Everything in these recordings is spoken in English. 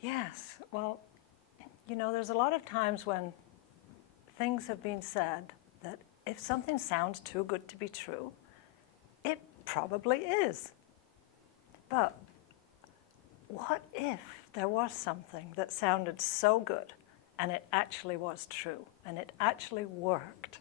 Yes, well, there's a lot of times when things have been said that if something sounds too good to be true, it probably is. But what if there was something that sounded so good and it actually was true and it actually worked?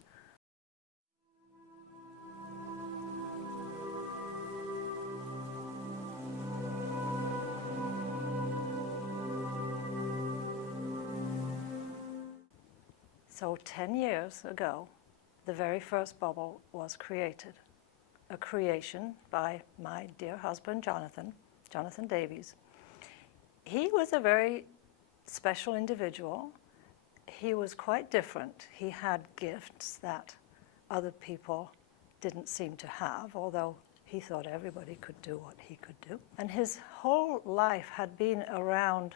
So 10 years ago, the very first bubble was created, a creation by my dear husband, Jonathan Davies. He was a very special individual. He was quite different. He had gifts that other people didn't seem to have, although he thought everybody could do what he could do. And his whole life had been around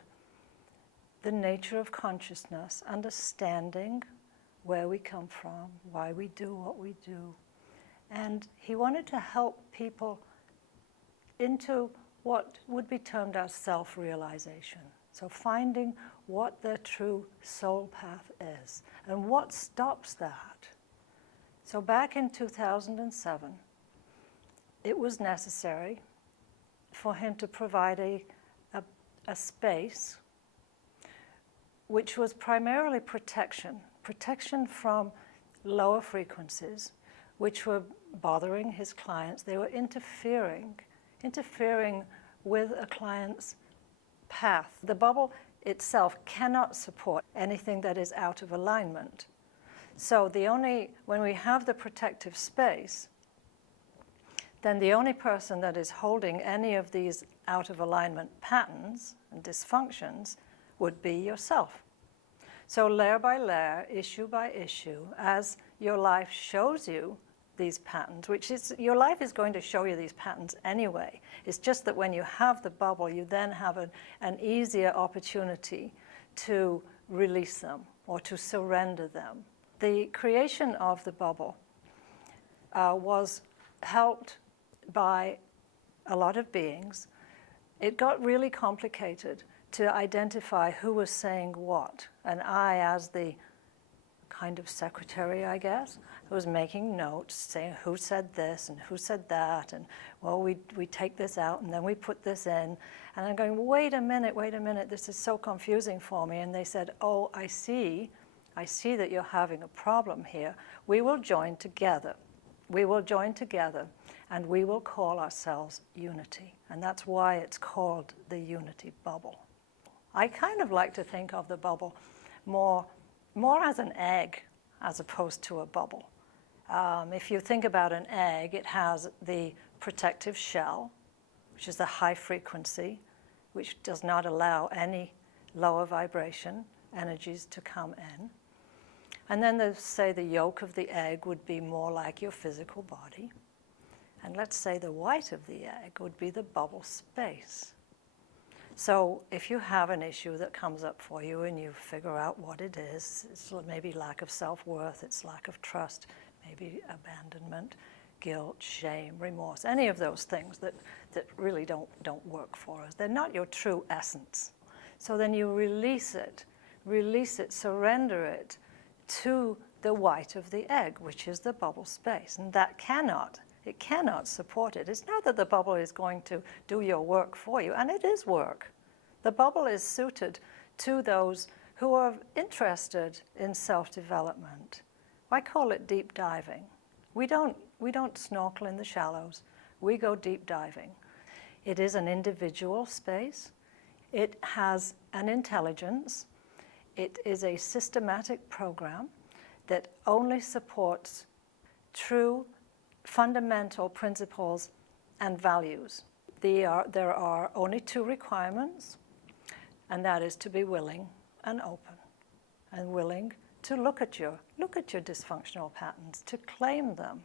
the nature of consciousness, understanding where we come from, why we do what we do. And he wanted to help people into what would be termed as self-realization. So finding what their true soul path is and what stops that. So back in 2007, it was necessary for him to provide a space which was primarily protection from lower frequencies, which were bothering his clients. They were interfering with a client's path. The bubble itself cannot support anything that is out of alignment. So when we have the protective space, then the only person that is holding any of these out of alignment patterns and dysfunctions would be yourself. So layer by layer, issue by issue, as your life shows you these patterns, your life is going to show you these patterns anyway. It's just that when you have the bubble, you then have an easier opportunity to release them or to surrender them. The creation of the bubble was helped by a lot of beings. It got really complicated to identify who was saying what. And I, as the kind of secretary, I guess, was making notes, saying who said this and who said that, and well, we take this out and then we put this in. And I'm going, wait a minute, this is so confusing for me. And they said, oh, I see that you're having a problem here. We will join together. And we will call ourselves unity. And that's why it's called the unity bubble. I kind of like to think of the bubble more as an egg as opposed to a bubble. If you think about an egg, it has the protective shell, which is the high frequency, which does not allow any lower vibration energies to come in. And then say the yolk of the egg would be more like your physical body. And let's say the white of the egg would be the bubble space. So if you have an issue that comes up for you and you figure out what it is, it's maybe lack of self-worth, it's lack of trust, maybe abandonment, guilt, shame, remorse, any of those things that really don't work for us. They're not your true essence. So then you release it, surrender it to the white of the egg, which is the bubble space. And it cannot support it. It's not that the bubble is going to do your work for you, and it is work. The bubble is suited to those who are interested in self-development. I call it deep diving. We don't snorkel in the shallows. We go deep diving. It is an individual space. It has an intelligence. It is a systematic program that only supports true fundamental principles and values. There are only two requirements, and that is to be willing and open, and willing to look at your dysfunctional patterns, to claim them,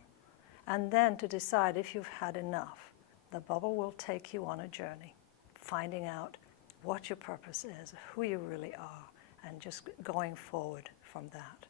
and then to decide if you've had enough. The bubble will take you on a journey, finding out what your purpose is, who you really are, and just going forward from that.